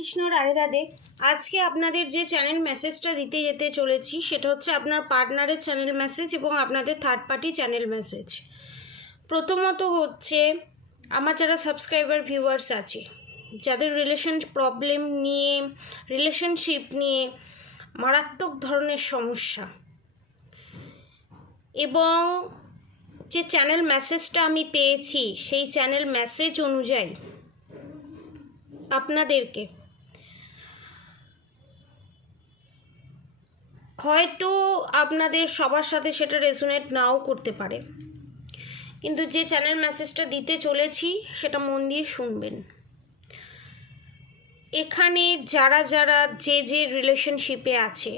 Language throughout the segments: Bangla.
কৃষ্ণ রাধে রাধে। আজকে আপনাদের যে চ্যানেল মেসেজটা দিতে যেতে চলেছি সেটা হচ্ছে আপনার পার্টনারের চ্যানেল মেসেজ এবং আপনাদের থার্ড পার্টি চ্যানেল মেসেজ। প্রথমত হচ্ছে আমার যারা সাবস্ক্রাইবার ভিউয়ার্স আছে, যাদের রিলেশন প্রবলেম নিয়ে, রিলেশনশিপ নিয়ে মারাত্মক ধরনের সমস্যা, এবং যে চ্যানেল মেসেজটা আমি পেয়েছি সেই চ্যানেল মেসেজ অনুযায়ী আপনাদেরকে হয়তো আপনাদের সবার সাথে সেটা রেজোনেট নাও করতে পারে, কিন্তু যে চ্যানেল মেসেজটা দিতে চলেছি সেটা মন দিয়ে শুনবেন। এখানে যারা যারা যে রিলেশনশিপে আছে,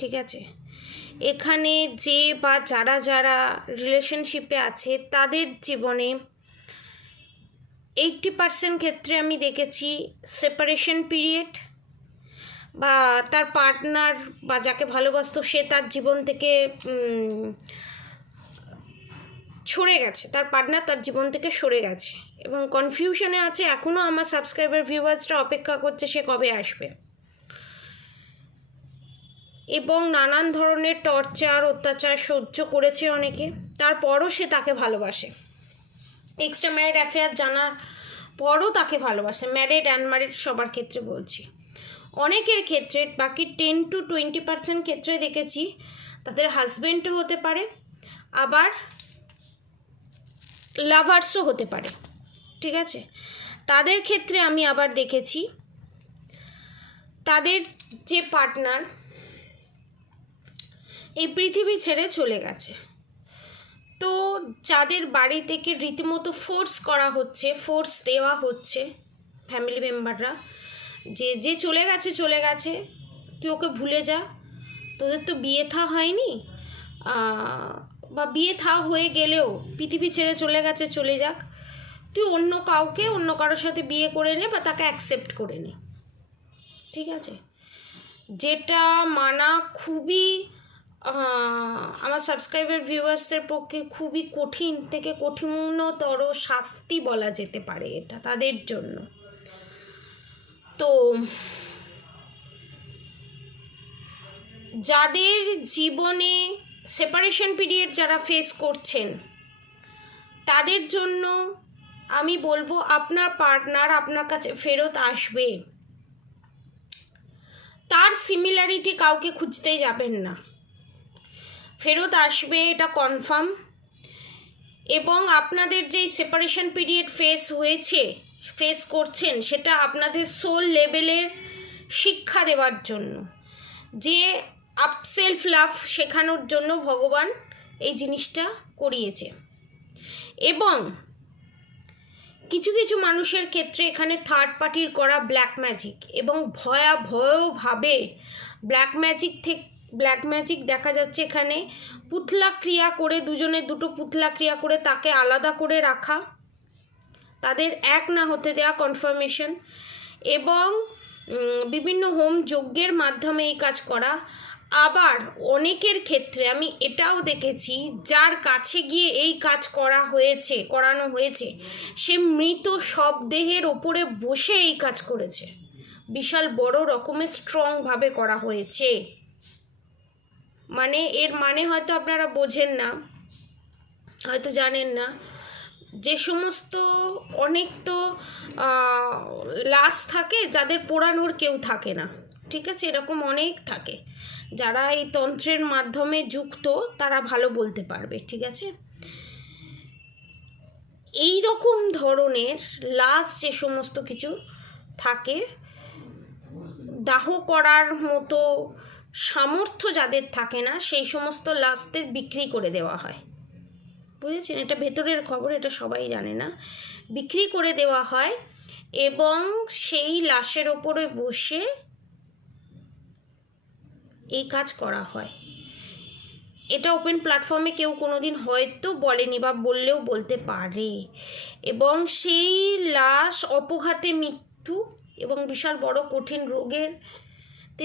ঠিক আছে, এখানে যে বা যারা যারা রিলেশনশিপে আছে তাদের জীবনে 80% ক্ষেত্রে আমি দেখেছি সেপারেশন পিরিয়ড, বা তার পার্টনার বা যাকে ভালোবাসতো সে তার জীবন থেকে সরে গেছে, তার পার্টনার তার জীবন থেকে সরে গেছে এবং কনফিউশনে আছে। এখনও আমার সাবস্ক্রাইবার ভিউয়ার্সরা অপেক্ষা করছে সে কবে আসবে, এবং নানান ধরনের টর্চার অত্যাচার সহ্য করেছে অনেকে, তারপরও সে তাকে ভালোবাসে। এক্সট্রা ম্যারিড অ্যাফেয়ার জানার পরও তাকে ভালোবাসে, ম্যারিড আনম্যারিড সবার ক্ষেত্রে বলছি। অনেকের ক্ষেত্রে বাকি 10 to 20% ক্ষেত্রে দেখেছি তাদের হাজব্যান্ডও হতে পারে, আবার লাভার্সও হতে পারে, ঠিক আছে। তাদের ক্ষেত্রে আমি আবার দেখেছি তাদের যে পার্টনার এই পৃথিবী ছেড়ে চলে গেছে, তো যাদের বাড়ি থেকে রীতিমতো ফোর্স করা হচ্ছে, ফোর্স দেওয়া হচ্ছে ফ্যামিলি মেম্বাররা, যে চলে গেছে, তুই ওকে ভুলে যা, তোদের তো বিয়ে থা হয়নি, বা বিয়ে থা হয়ে গেলেও পৃথিবী ছেড়ে চলে গেছে, চলে যাক, তুই অন্য কাউকে, অন্য কারোর সাথে বিয়ে করে নে বা তাকে অ্যাকসেপ্ট করে নে, ঠিক আছে। যেটা মানা খুবই আমার সাবস্ক্রাইবার ভিউয়ার্সদের পক্ষে খুবই কঠিন থেকে কঠিনতর শাস্তি বলা যেতে পারে এটা তাদের জন্য। তো যাদের জীবনে সেপারেশন পিরিয়ড যারা ফেস করছেন তাদের জন্য আমি বলবো আপনার পার্টনার আপনার কাছে ফেরত আসবে, তার সিমিলারিটি কাউকে খুঁজতেই যাবেন না, ফেরত আসবে এটা কনফার্ম। এবং আপনাদের যেই সেপারেশন পিরিয়ড ফেস করছেন সেটা আপনাদের সোল লেভেলের শিক্ষা দেওয়ার জন্য, যে সেলফ লাভ শেখানোর জন্য ভগবান এই জিনিসটা করিয়েছে। এবং কিছু কিছু মানুষের ক্ষেত্রে এখানে থার্ড পার্টির করা ব্ল্যাক ম্যাজিক, এবং ভয়াবহভাবে ব্ল্যাক ম্যাজিক দেখা যাচ্ছে এখানে। পুতলা ক্রিয়া করে, দুজনের দুটো পুতলা ক্রিয়া করে তাকে আলাদা করে রাখা, তাদের এক না হতে দেওয়া কনফার্মেশন, এবং বিভিন্ন হোম যজ্ঞের মাধ্যমে এই কাজ করা। আবার অনেকের ক্ষেত্রে আমি এটাও দেখেছি যার কাছে গিয়ে এই কাজ করানো হয়েছে সে মৃত শবদেহের ওপরে বসে এই কাজ করেছে, বিশাল বড় রকমের স্ট্রংভাবে করা হয়েছে। মানে এর মানে হয়তো আপনারা বোঝেন না, হয়তো জানেন না, যে সমস্ত অনেক তো লাশ থাকে যাদের পোড়ানোর কেউ থাকে না, ঠিক আছে, এরকম অনেক থাকে যারা এই তন্ত্রের মাধ্যমে যুক্ত, তারা ভালো বলতে পারবে, ঠিক আছে। এই রকম ধরনের লাশ যে সমস্ত কিছু থাকে, দাহ করার মতো সামর্থ্য যাদের থাকে না সেই সমস্ত লাশদের বিক্রি করে দেওয়া হয়, বুঝেছেন, এটা ভেতরের খবর, এটা সবাই জানে না, বিক্রি করে দেওয়া হয় এবং সেই লাশের ওপরে বসে এই কাজ করা হয়। এটা ওপেন প্ল্যাটফর্মে কেউ কোনোদিন হয়তো বলেনি বা বললেও বলতে পারে, এবং সেই লাশ অপঘাতে মৃত্যু এবং বিশাল বড় কঠিন রোগের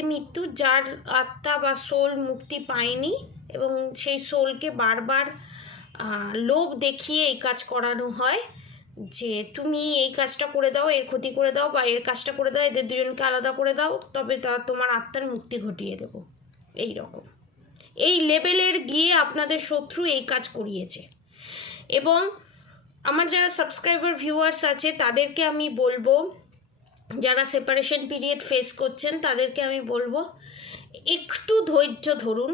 মৃত্যু, যার আত্মা বা সোল মুক্তি পায়নি, এবং সেই সোলকে বারবার লোভ দেখিয়ে এই কাজ করানো হয় যে তুমি এই কাজটা করে দাও, এর ক্ষতি করে দাও, বা এর কাজটা করে দাও, এদের দুজনকে আলাদা করে দাও, তবে তোমার আত্মার মুক্তি ঘটিয়ে দেব। এই রকম এই লেভেলের গিয়ে আপনাদের শত্রু এই কাজ করিয়েছে। এবং আমার যারা সাবস্ক্রাইবার ভিউয়ার্স আছে তাদেরকে আমি বলবো, যারা সেপারেশন পিরিয়ড ফেস করছেন তাদেরকে আমি বলবো একটু ধৈর্য ধরুন।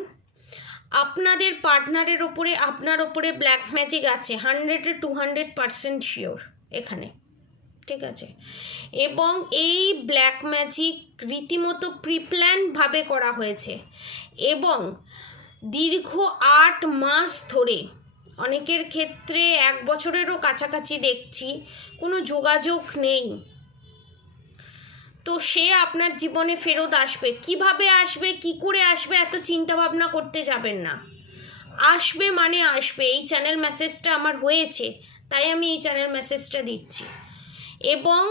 আপনাদের পার্টনারের ওপরে, আপনার ওপরে ব্ল্যাক ম্যাজিক আছে 100-200% শিওর এখানে, ঠিক আছে? এবং এই ব্ল্যাক ম্যাজিক রীতিমতো প্রিপ্ল্যানভাবে করা হয়েছে এবং দীর্ঘ 8 মাস ধরে, অনেকের ক্ষেত্রে 1 বছরেরও কাছাকাছি দেখছি কোনো যোগাযোগ নেই। তো সে আপনার জীবনে ফেরত আসবে। কিভাবে আসবে, কি করে আসবে, এত চিন্তা ভাবনা করতে যাবেন না। আসবে মানে আসবে। এই চ্যানেল মেসেজটা আমার হয়েছে, তাই আমি এই চ্যানেল মেসেজটা দিচ্ছি। এবং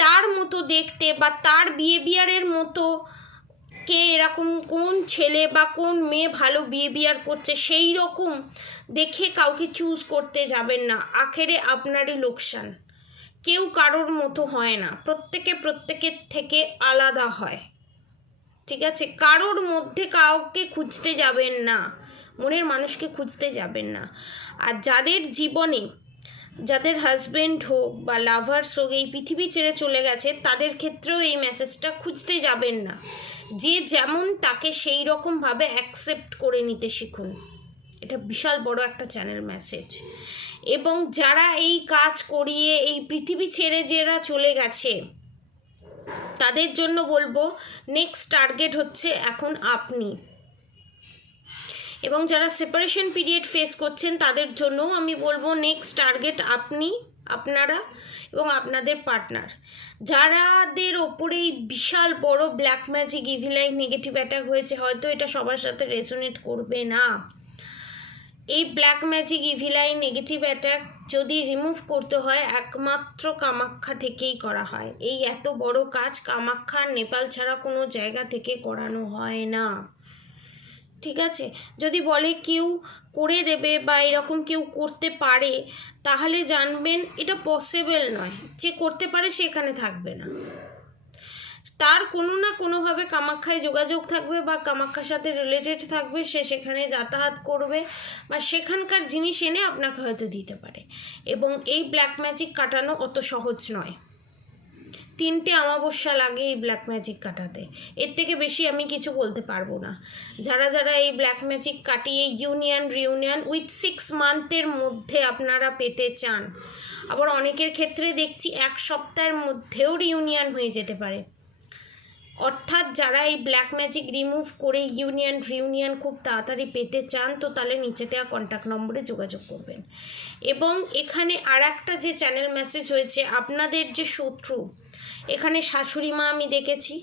তার মতো দেখতে বা তার বিহেভিয়ারের মতো কে এরকম কোন ছেলে বা কোন মেয়ে ভালো বিহেভিয়ার করছে সেই রকম দেখে কাউকে চুজ করতে যাবেন না। আখেরে আপনারই লোকসান। কেউ কারোর মতো হয় না, প্রত্যেকের থেকে আলাদা হয়, ঠিক আছে? কারোর মধ্যে কাউকে খুঁজতে যাবেন না, মনের মানুষকে খুঁজতে যাবেন না। আর যাদের জীবনে, যাদের হাজব্যান্ড হোক বা লাভার্স হোক এই পৃথিবী ছেড়ে চলে গেছে, তাদের ক্ষেত্রেও এই মেসেজটা খুঁজতে যাবেন না। যে যেমন তাকে সেই রকমভাবে অ্যাকসেপ্ট করে নিতে শিখুন। এটা বিশাল বড় একটা চ্যানেল মেসেজ। এবং যারা এই কাজ করিয়ে এই পৃথিবী ছেড়ে যারা চলে গেছে তাদের জন্য বলবো নেক্সট টার্গেট হচ্ছে এখন আপনি। এবং যারা সেপারেশন পিরিয়ড ফেস করছেন তাদের জন্যও আমি বলবো নেক্সট টার্গেট আপনি, আপনারা এবং আপনাদের পার্টনার। যারাদের ওপরে এই বিশাল বড় ব্ল্যাক ম্যাজিক, ইভিলাইন, নেগেটিভ অ্যাটাক হয়েছে, হয়তো এটা সবার সাথে রেজোনেট করবে না। এই ব্ল্যাক ম্যাজিক, ইভিলাইন, নেগেটিভ অ্যাটাক যদি রিমুভ করতে হয় একমাত্র কামাখ্যা থেকেই করা হয়। এই এত বড় কাজ কামাখ্যা, নেপাল ছাড়া কোনো জায়গা থেকে করানো হয় না, ঠিক আছে? যদি বলে কেউ করে দেবে বা এরকম কেউ করতে পারে, তাহলে জানবেন এটা পসিবল নয়। যে করতে পারে সে এখানে থাকবে না, তার কোনো না কোনোভাবে কামাখ্যায় যোগাযোগ থাকবে বা কামাখ্যার সাথে রিলেটেড থাকবে, সে সেখানে যাতায়াত করবে বা সেখানকার জিনিস এনে আপনাকে হয়তো দিতে পারে। এবং এই ব্ল্যাক ম্যাজিক কাটানো অত সহজ নয়। 3টে অমাবস্যা লাগে এই ব্ল্যাক ম্যাজিক কাটাতে, এর থেকে বেশি আমি কিছু বলতে পারবো না। যারা যারা এই ব্ল্যাক ম্যাজিক কাটিয়ে ইউনিয়ন রিউনিয়ন উইথ 6 মান্থের মধ্যে আপনারা পেতে চান, আবার অনেকের ক্ষেত্রে দেখছি 1 সপ্তাহের মধ্যেও রিউনিয়ন হয়ে যেতে পারে। অর্থাৎ যারা এই ব্ল্যাক ম্যাজিক রিমুভ করে ইউনিয়ন রিউনিয়ন খুব তাড়াতাড়ি পেতে চান, তো তাহলে নিচে দেওয়া কন্ট্যাক্ট নম্বরে যোগাযোগ করবেন। এবং এখানে আর একটা যে চ্যানেল মেসেজ হয়েছে, আপনাদের যে শত্রু, এখানে শাশুড়ি মা আমি দেখেছি,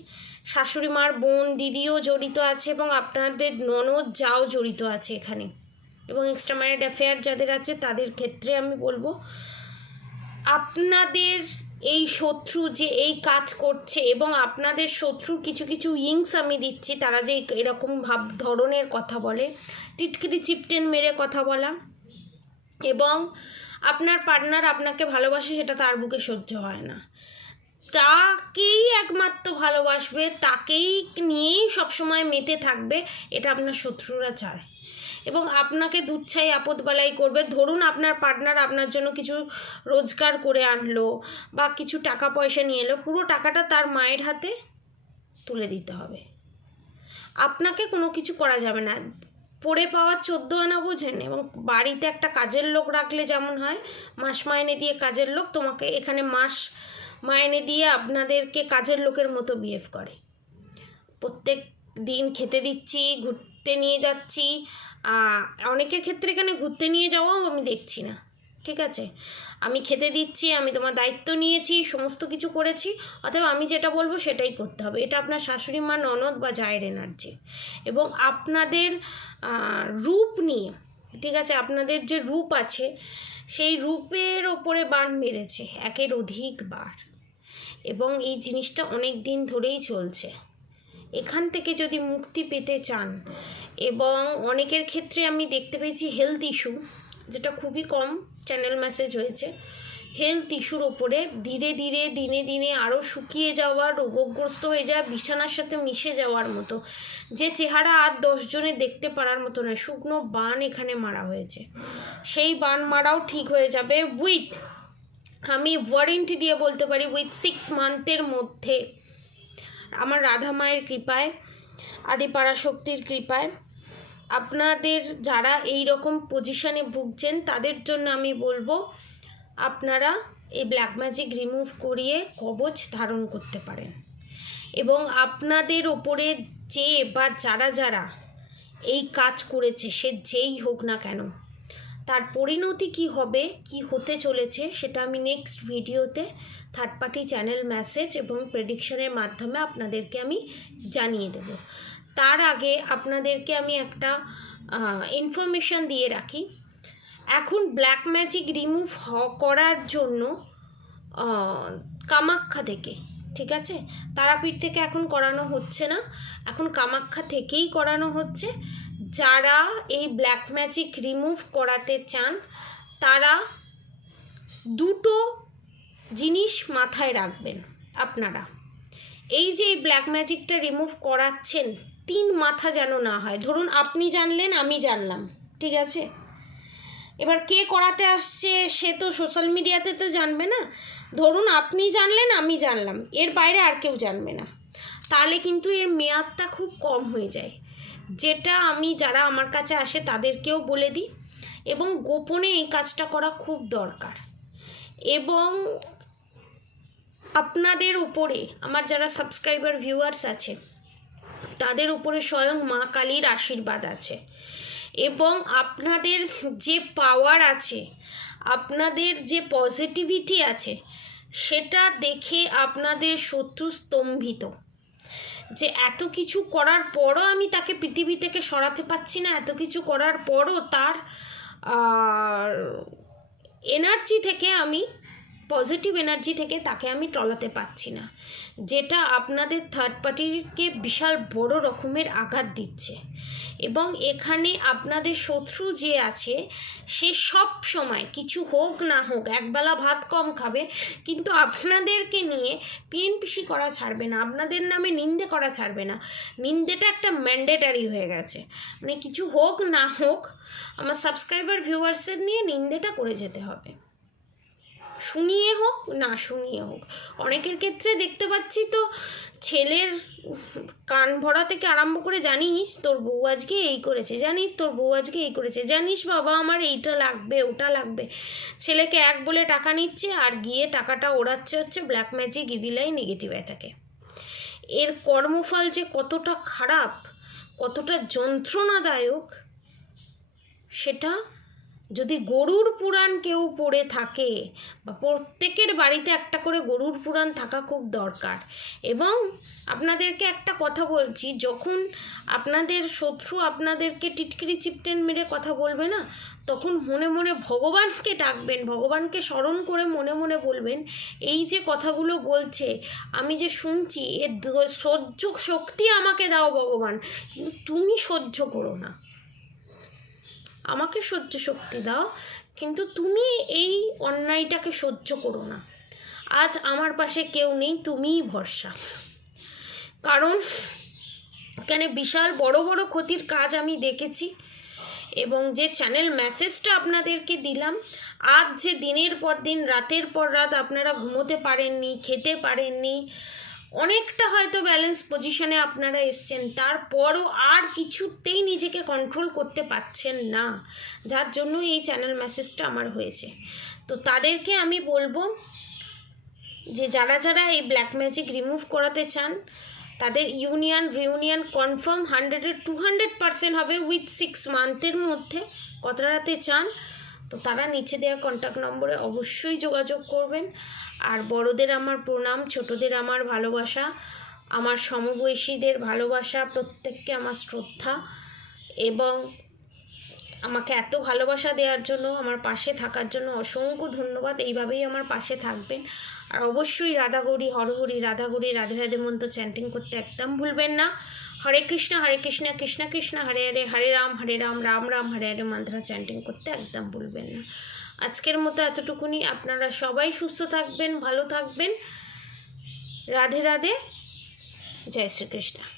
শাশুড়ি মার বোন, দিদিও জড়িত আছে এবং আপনাদের ননদ যাও জড়িত আছে এখানে। এবং এক্সট্রা ম্যারিড অ্যাফেয়ার যাদের আছে তাদের ক্ষেত্রে আমি বলবো আপনাদের এই শত্রু যে এই কাজ করছে, এবং আপনাদের শত্রু কিছু কিছু উইংস আমি দিচ্ছি, তারা যে এরকম ধরনের কথা বলে, টিটকিরি চিপটেন মেরে কথা বলা, এবং আপনার পার্টনার আপনাকে ভালোবাসে সেটা তার বুকে সহ্য হয় না, তাকেই একমাত্র ভালোবাসবে, তাকেই নিয়েই সবসময় মেতে থাকবে, এটা আপনার শত্রুরা চায়। এবং আপনাকে দুচ্ছাই আপদবালাই করবে। ধরুন আপনার পার্টনার আপনার জন্য কিছু রোজগার করে আনলো বা কিছু টাকা পয়সা নিয়ে এলো, পুরো টাকাটা তার মায়ের হাতে তুলে দিতে হবে। আপনাকে কোনো কিছু করা যাবে না। পড়ে পাওয়া 14 আনা বোঝেন? এবং বাড়িতে একটা কাজের লোক রাখলে যেমন হয়, মাস মাইনে দিয়ে কাজের লোক, তোমাকে এখানে মাস মাইনে দিয়ে আপনাদেরকে কাজের লোকের মতো বিহেভ করে। প্রত্যেক দিন খেতে দিচ্ছি, ঘুরতে নিয়ে যাচ্ছি, অনেকের ক্ষেত্রে এখানে ঘুরতে নিয়ে যাওয়াও আমি দেখছি না, ঠিক আছে? আমি খেতে দিচ্ছি, আমি তোমার দায়িত্ব নিয়েছি, সমস্ত কিছু করেছি, অতএব আমি যেটা বলবো সেটাই করতে হবে। এটা আপনার শাশুড়ি মা, ননদ বা জায়ের এনার্জি। এবং আপনাদের রূপ নিয়ে, ঠিক আছে, আপনাদের যে রূপ আছে সেই রূপের ওপরে বান মেরেছে 1-এর অধিক বার, এবং এই জিনিসটা অনেক দিন ধরেই চলছে। এখান থেকে যদি মুক্তি পেতে চান, এবং অনেকের ক্ষেত্রে আমি দেখতে পেয়েছি হেলথ ইস্যু, যেটা খুবই কম চ্যানেল মেসেজ হয়েছে, হেলথ ইস্যুর ওপরে ধীরে ধীরে দিনে দিনে আরও শুকিয়ে যাওয়ার, রোগগ্রস্ত হয়ে যায়, বিছানার সাথে মিশে যাওয়ার মতো, যে চেহারা আর 10 জনে দেখতে পারার মতো নয়, শুকনো বান এখানে মারা হয়েছে। সেই বান মারাও ঠিক হয়ে যাবে উইথ, আমি ওয়ারেন্টি দিয়ে বলতে পারি, উইথ 6 মান্থের মধ্যে। আমার রাধা মায়ের কৃপায়, আদিপরাশক্তির কৃপায়, আপনাদের যারা এই রকম পজিশানে ভুগছেন তাদের জন্য আমি বলবো আপনারা এই ব্ল্যাক ম্যাজিক রিমুভ করিয়ে কবচ ধারণ করতে পারেন। এবং আপনাদের ওপরে যে বা যারা যারা এই কাজ করেছে, সে যেই হোক না কেন, তার পরিণতি কি হবে, কি হতে চলেছে, সেটা আমি নেক্সট ভিডিওতে থার্ড পার্টি চ্যানেল মেসেজ এবং প্রেডিকশনের মাধ্যমে আপনাদেরকে আমি জানিয়ে দেব। তার আগে আপনাদেরকে আমি একটা ইনফরমেশান দিয়ে রাখি। এখন ব্ল্যাক ম্যাজিক রিমুভ করার জন্য কামাখ্যা থেকে, ঠিক আছে, তারাপীঠ থেকে এখন করানো হচ্ছে না, এখন কামাখ্যা থেকেই করানো হচ্ছে। যারা এই ব্ল্যাক ম্যাজিক রিমুভ করাতে চান তারা দুটো জিনিস মাথায় রাখবেন। আপনারা এই যে এই ব্ল্যাক ম্যাজিকটা রিমুভ করাচ্ছেন, 3 মাথা যেন না হয়। ধরুন আপনি জানলেন, আমি জানলাম, ঠিক আছে, এবার কে করাতে আসছে সে তো সোশ্যাল মিডিয়াতে তো জানবে না। ধরুন আপনি জানলেন, আমি জানলাম, এর বাইরে আর কেউ জানবে না, তাহলে কিন্তু এর মেয়াদটা খুব কম হয়ে যায়। যেটা আমি, যারা আমার কাছে আসে তাদেরকেও বলে দিই, এবং গোপনে এই কাজটা করা খুব দরকার। এবং আপনাদের উপরে, আমার যারা সাবস্ক্রাইবার ভিউয়ার্স আছে তাদের উপরে স্বয়ং মা কালীর আশীর্বাদ আছে, এবং আপনাদের যে পাওয়ার আছে, আপনাদের যে পজিটিভিটি আছে, সেটা দেখে আপনাদের শত্রু স্তম্ভিত, যে এত কিছু করার পরও আমি তাকে পৃথিবী থেকে সরাতে পারছি না, এত কিছু করার পরও তার এনার্জি থেকে আমি, পজিটিভ এনার্জি থেকে তাকে আমি টলাতে পারছি না, যেটা আপনাদের থার্ড পার্টিকে বিশাল বড় রকমের আঘাত দিচ্ছে। এবং এখানে আপনাদের শত্রু যে আছে সে সব সময়, কিছু হোক না হোক, একবেলা ভাত কম খাবে, কিন্তু আপনাদেরকে নিয়ে পিএনপিসি করা ছাড়বে না, আপনাদের নামে নিন্দে করা ছাড়বে না। নিন্দেটা একটা ম্যান্ডেটারি হয়ে গেছে, মানে কিছু হোক না হোক আমার সাবস্ক্রাইবার ভিউয়ার্সের নিয়ে নিন্দেটা করে যেতে হবে, শুনিয়ে হোক না শুনিয়ে হোক। অনেকের ক্ষেত্রে দেখতে পাচ্ছি তো ছেলের কান ভরা থেকে আরম্ভ করে, জানিস তোর বউ আজকে এই করেছে, জানিস তোর বউ আজকে এই করেছে, জানিস বাবা আমার এইটা লাগবে ওটা লাগবে, ছেলেকে এক বলে টাকা নিচ্ছে আর গিয়ে টাকাটা ওড়াচ্ছে হচ্ছে ব্ল্যাক ম্যাজিক, ইভিলাই, নেগেটিভ অ্যাটাকে। এর কর্মফল যে কতটা খারাপ, কতটা যন্ত্রণাদায়ক, সেটা যদি গরুর পুরাণ কেউ পড়ে থাকে, বা প্রত্যেকের বাড়িতে একটা করে গরুর পুরাণ থাকা খুব দরকার। এবং আপনাদেরকে একটা কথা বলছি, যখন আপনাদের শত্রু আপনাদেরকে টিটকিরি চিপটেন মেরে কথা বলবে না, তখন মনে মনে ভগবানকে ডাকবেন, ভগবানকে স্মরণ করে মনে মনে বলবেন, এই যে কথাগুলো বলছে আমি যে শুনছি, এর সহ্য শক্তি আমাকে দাও ভগবান, কিন্তু তুমি সহ্য করো না, আমাকে সহ্য শক্তি দাও, কিন্তু তুমি এই অন্যায়টাকে সহ্য করো না। আজ আমার পাশে কেউ নেই, তুমিই ভরসা। কারণ এখানে বিশাল বড় বড় ক্ষতির কাজ আমি দেখেছি, এবং যে চ্যানেল মেসেজটা আপনাদেরকে দিলাম, আজ যে দিনের পর দিন, রাতের পর রাত আপনারা ঘুমোতে পারেননি, খেতে পারেননি, অনেকটা হয়তো ব্যালেন্স পজিশনে আপনারা এসছেন, তারপরও আর কিছুতেই নিজেকে কন্ট্রোল করতে পারছেন না, যার জন্য এই চ্যানেল মেসেজটা আমার হয়েছে। তো তাদেরকে আমি বলবো যে যারা যারা এই ব্ল্যাক ম্যাজিক রিমুভ করাতে চান, তাদের ইউনিয়ন রিউনিয়ন কনফার্ম 100-200% হবে উইথ 6 মান্থের মধ্যে কতরাতে চান, তো তারা নিচে দেওয়া কন্ট্যাক্ট নম্বরে অবশ্যই যোগাযোগ করবেন। আর বড়দের আমার প্রণাম, ছোটদের আমার ভালোবাসা, আমার সমবয়সীদের ভালোবাসা, প্রত্যেককে আমার শ্রদ্ধা, এবং আমাকে এত ভালোবাসা দেওয়ার জন্য, আমার পাশে থাকার জন্য অসংখ্য ধন্যবাদ। এইভাবেই আমার পাশে থাকবেন। আর অবশ্যই রাধাগৌরী হরহরি, রাধাগৌরী রাধে রাধে মন্ত্র চ্যান্টিং করতে একদম ভুলবেন না। হরে কৃষ্ণ কৃষ্ণ কৃষ্ণ হরে হরে, হরে রাম রাম রাম হরে হরে মন্ত্র চ্যান্টিং করতে একদম ভুলবেন না। আজকের মতো এতটুকুনি। আপনারা সবাই সুস্থ থাকবেন, ভালো থাকবেন। রাধে রাধে, জয় শ্রীকৃষ্ণ।